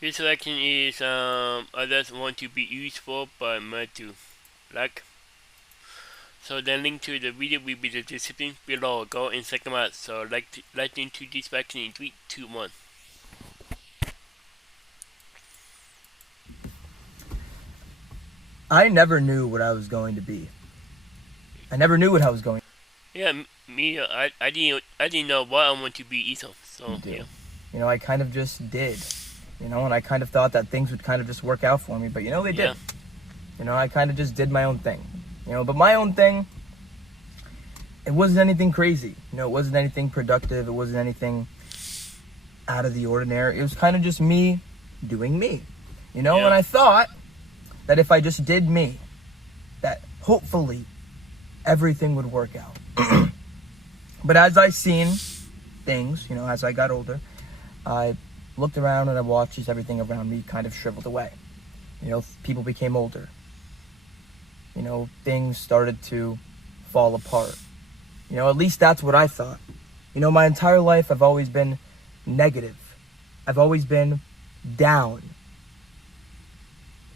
This selection is others want to be useful but not to like. So the link to the video will be the description below. Go and check them out. So like into this selection in 3, 2, 1. I never knew what I was going to be. I never knew what I was going Yeah, me. I didn't know what I want to be either. to So do. yeah. I kind of just did. And I kind of thought that things would kind of just work out for me, but they Yeah. did. I kind of just did my own thing. But my own thing, it wasn't anything crazy. It wasn't anything productive. It wasn't anything out of the ordinary. It was kind of just me doing me. And I thought that if I just did me, that hopefully everything would work out. But as I seen things, as I got older, I looked around and I watched as everything around me kind of shriveled away. People became older. Things started to fall apart. At least that's what I thought. My entire life I've always been negative. I've always been down.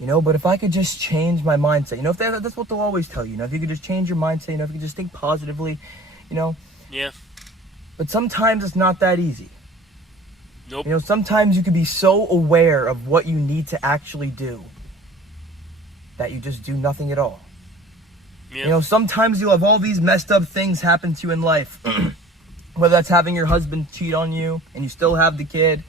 But if I could just change my mindset, if that's what they'll always tell you, if you could just change your mindset, if you could just think positively, Yeah. but sometimes it's not that easy. Nope. Sometimes you could be so aware of what you need to actually do that you just do nothing at all. Yeah. Sometimes you'll have all these messed up things happen to you in life. Whether that's having your husband cheat on you and you still have the kid,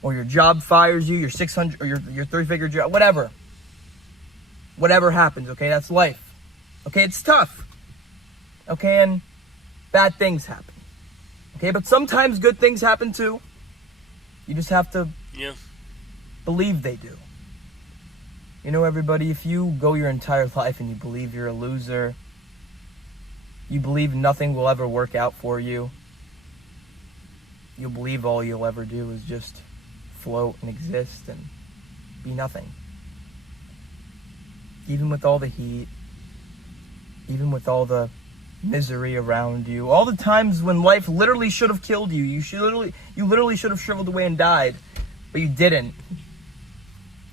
or your job fires you, your 600 or your 3-figure job, whatever. Whatever happens, okay? That's life. Okay, it's tough. Okay, and bad things happen. Okay, but sometimes good things happen too. You just have to believe they do. Everybody, if you go your entire life and you believe you're a loser, you believe nothing will ever work out for you, you'll believe all you'll ever do is just float and exist and be nothing. Even with all the heat, even with all the misery around you, all the times when life literally should have killed you, you literally should have shriveled away and died, but you didn't.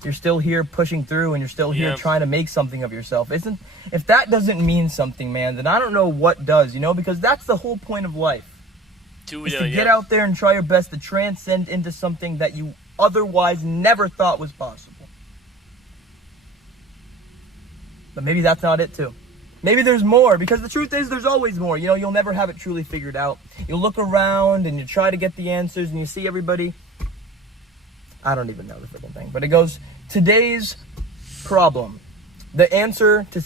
You're still here pushing through, and you're still here trying to make something of yourself. If that doesn't mean something, man, then I don't know what does, because that's the whole point of life. Is to get out there and try your best to transcend into something that you otherwise never thought was possible. But maybe that's not it too. Maybe there's more, because the truth is there's always more. You'll never have it truly figured out. You'll look around and you try to get the answers and you see everybody. I don't even know the freaking thing, but it goes, today's problem. The answer to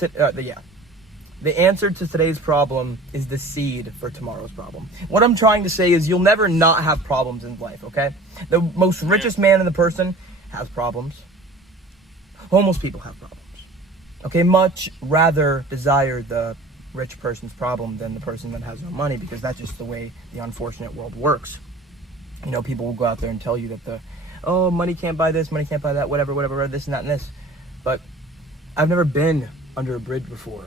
today's problem is the seed for tomorrow's problem. What I'm trying to say is you'll never not have problems in life, okay? The most richest man in the person has problems. Homeless people have problems. Okay, much rather desire the rich person's problem than the person that has no money, because that's just the way the unfortunate world works. People will go out there and tell you that money can't buy this, money can't buy that, whatever, this and that and this. But I've never been under a bridge before.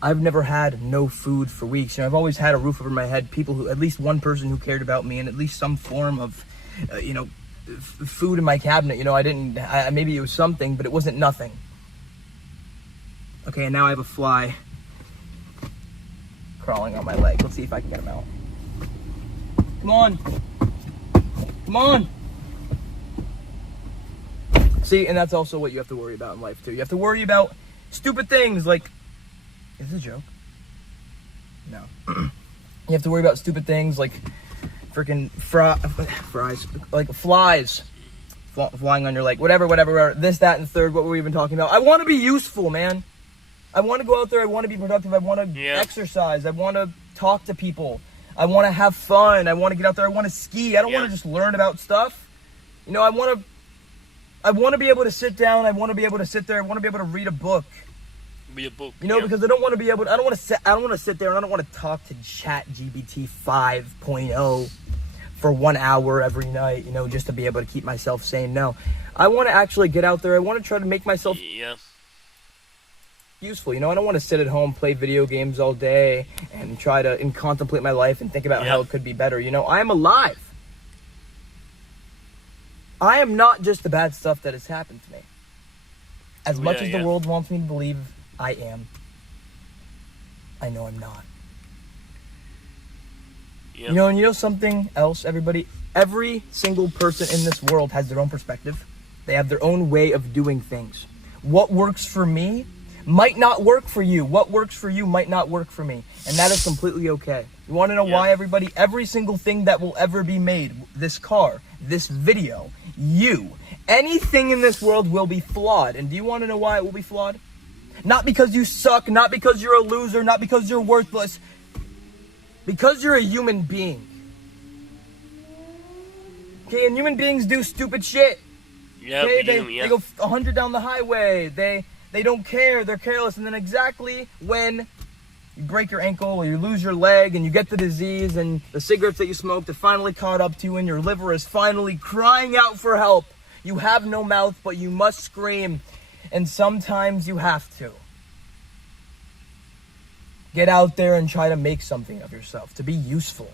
I've never had no food for weeks. I've always had a roof over my head, at least one person who cared about me, and at least some form of, food in my cabinet. Maybe it was something, but it wasn't nothing. Okay, and now I have a fly crawling on my leg. Let's see if I can get him out. Come on. Come on. See, and that's also what you have to worry about in life, too. You have to worry about stupid things like... Is this a joke? No. You have to worry about stupid things like freaking fries, like flies flying on your leg, whatever, this, that, and third. What were we even talking about? I want to be useful, man. I want to go out there. I want to be productive. I want to exercise. I want to talk to people. I want to have fun. I want to get out there. I want to ski. I don't want to just learn about stuff. I want to be able to sit down. I want to be able to sit there. I want to be able to read a book. Because I don't want to sit there and I don't want to talk to ChatGPT 5.0 for 1 hour every night, just to be able to keep myself sane. No, I want to actually get out there. I want to try to make myself useful. I don't want to sit at home, play video games all day and and contemplate my life and think about how it could be better. I am alive. I am not just the bad stuff that has happened to me. As much as the world wants me to believe I am, I know I'm not. Yep. And you know something else, everybody? Every single person in this world has their own perspective. They have their own way of doing things. What works for me might not work for you. What works for you might not work for me. And that is completely okay. You want to know why, everybody? Every single thing that will ever be made, this car, this video, you, anything in this world will be flawed. And do you want to know why it will be flawed? Not because you suck, not because you're a loser, not because you're worthless. Because you're a human being. Okay, and human beings do stupid shit. Yeah, okay, they go 100 down the highway. They don't care. They're careless. And then exactly when you break your ankle or you lose your leg and you get the disease and the cigarettes that you smoked have finally caught up to you and your liver is finally crying out for help, you have no mouth, but you must scream. And sometimes you have to. Get out there and try to make something of yourself, to be useful.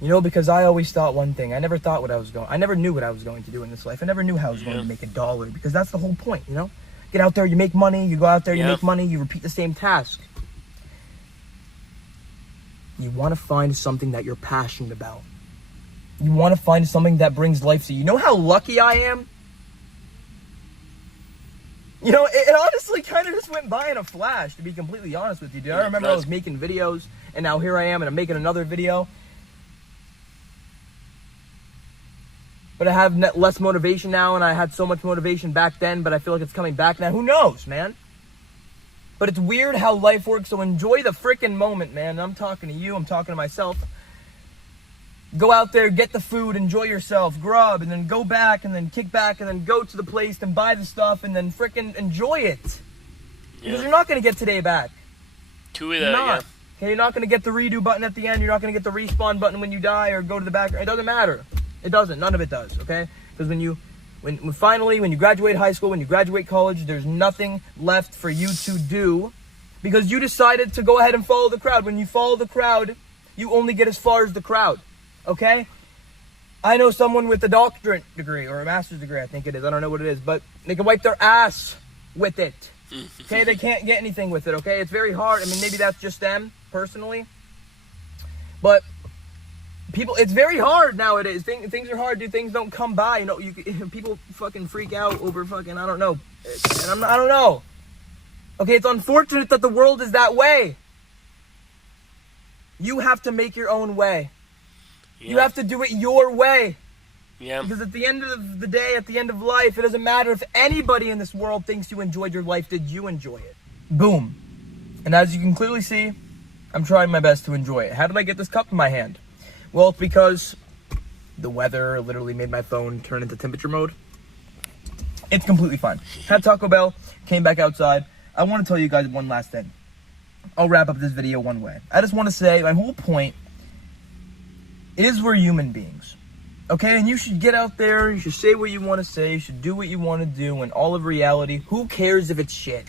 Because I always thought one thing. I never knew what I was going to do in this life. I never knew how I was going to make $1, because that's the whole point, Get out there, you make money, you go out there, you make money, you repeat the same task. You want to find something that you're passionate about. You want to find something that brings life to you. You know how lucky I am? It honestly kind of just went by in a flash, to be completely honest with you, dude. I remember I was making videos, and now here I am, and I'm making another video. But I have less motivation now, and I had so much motivation back then, but I feel like it's coming back now. Who knows, man? But it's weird how life works, so enjoy the freaking moment, man. I'm talking to you, I'm talking to myself. Go out there, get the food, enjoy yourself, grub, and then go back, and then kick back, and then go to the place and buy the stuff, and then freaking enjoy it. Because you're not going to get today back. You're not. Okay, you're not going to get the redo button at the end. You're not going to get the respawn button when you die or go to the back. It doesn't matter. It doesn't. None of it does, okay? Because when you graduate high school, when you graduate college, there's nothing left for you to do because you decided to go ahead and follow the crowd. When you follow the crowd, you only get as far as the crowd, okay? I know someone with a doctorate degree or a master's degree, I think it is. I don't know what it is, but they can wipe their ass with it, okay? They can't get anything with it, okay? It's very hard. I mean, maybe that's just them, personally, but it's very hard nowadays. Things are hard, dude. Things don't come by. People fucking freak out over fucking, I don't know. And I don't know. Okay, it's unfortunate that the world is that way. You have to make your own way. Yeah. You have to do it your way. Yeah. Because at the end of the day, at the end of life, it doesn't matter if anybody in this world thinks you enjoyed your life. Did you enjoy it? Boom. And as you can clearly see, I'm trying my best to enjoy it. How did I get this cup in my hand? Well, it's because the weather literally made my phone turn into temperature mode. It's completely fine. Had Taco Bell, came back outside. I want to tell you guys one last thing. I'll wrap up this video one way. I just want to say, my whole point is we're human beings. Okay, and you should get out there, you should say what you want to say, you should do what you want to do, and all of reality, who cares if it's shit?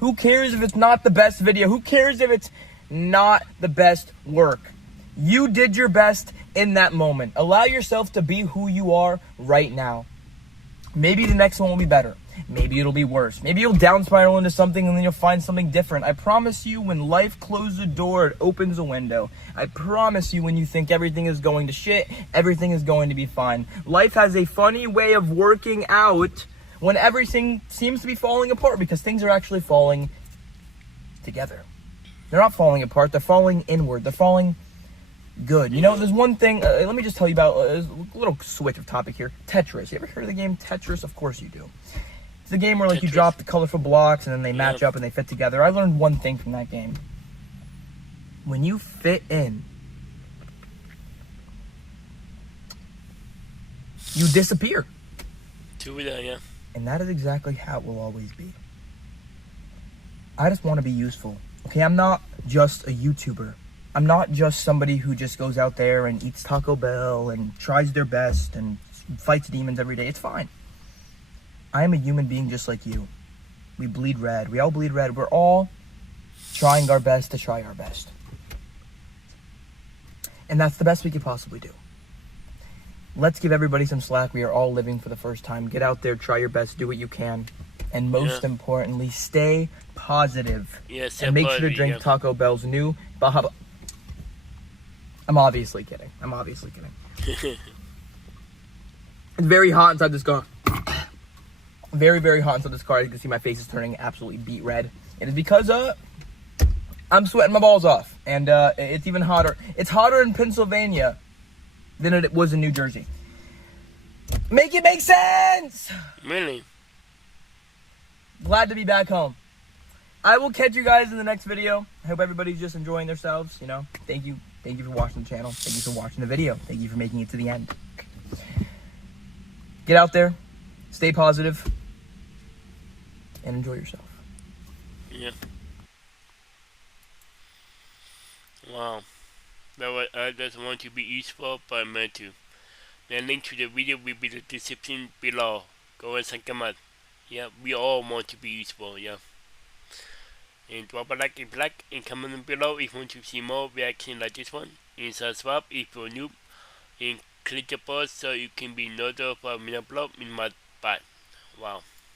Who cares if it's not the best video? Who cares if it's not the best work? You did your best in that moment. Allow yourself to be who you are right now. Maybe the next one will be better. Maybe it'll be worse. Maybe you'll down spiral into something and then you'll find something different. I promise you, when life closes a door, it opens a window. I promise you, when you think everything is going to shit, everything is going to be fine. Life has a funny way of working out when everything seems to be falling apart, because things are actually falling together. They're not falling apart. They're falling inward. They're falling good. There's one thing, let me just tell you about a little switch of topic here. Tetris. You ever heard of the game Tetris? Of course you do. It's the game where you drop the colorful blocks and then they match up and they fit together. I learned one thing from that game. When you fit in, you disappear. And that is exactly how it will always be. I just want to be useful. Okay, I'm not just a YouTuber. I'm not just somebody who just goes out there and eats Taco Bell and tries their best and fights demons every day. It's fine. I am a human being just like you. We bleed red. We all bleed red. We're all trying our best to try our best. And that's the best we could possibly do. let's give everybody some slack. We are all living for the first time. Get out there, try your best, do what you can, and most importantly, stay positive. Yes, and make sure to drink Taco Bell's new Baja. I'm obviously kidding. It's very hot inside this car. Very, very hot inside this car. You can see my face is turning absolutely beet red. It is because I'm sweating my balls off, and it's even hotter. It's hotter in Pennsylvania than it was in New Jersey. Make it make sense! Really? Glad to be back home. I will catch you guys in the next video. I hope everybody's just enjoying themselves, you know. Thank you for watching the channel. Thank you for watching the video. Thank you for making it to the end. Get out there, stay positive, and enjoy yourself. Yeah. Wow. That was, I just want to be useful, but I meant to. The link to the video will be in the description below. Go and check them out. Yeah, we all want to be useful, yeah. And drop a like if you like, and comment below if you want to see more reaction like this one. And subscribe if you're new. And click the bell so you can be notified when I upload in my bot. Wow.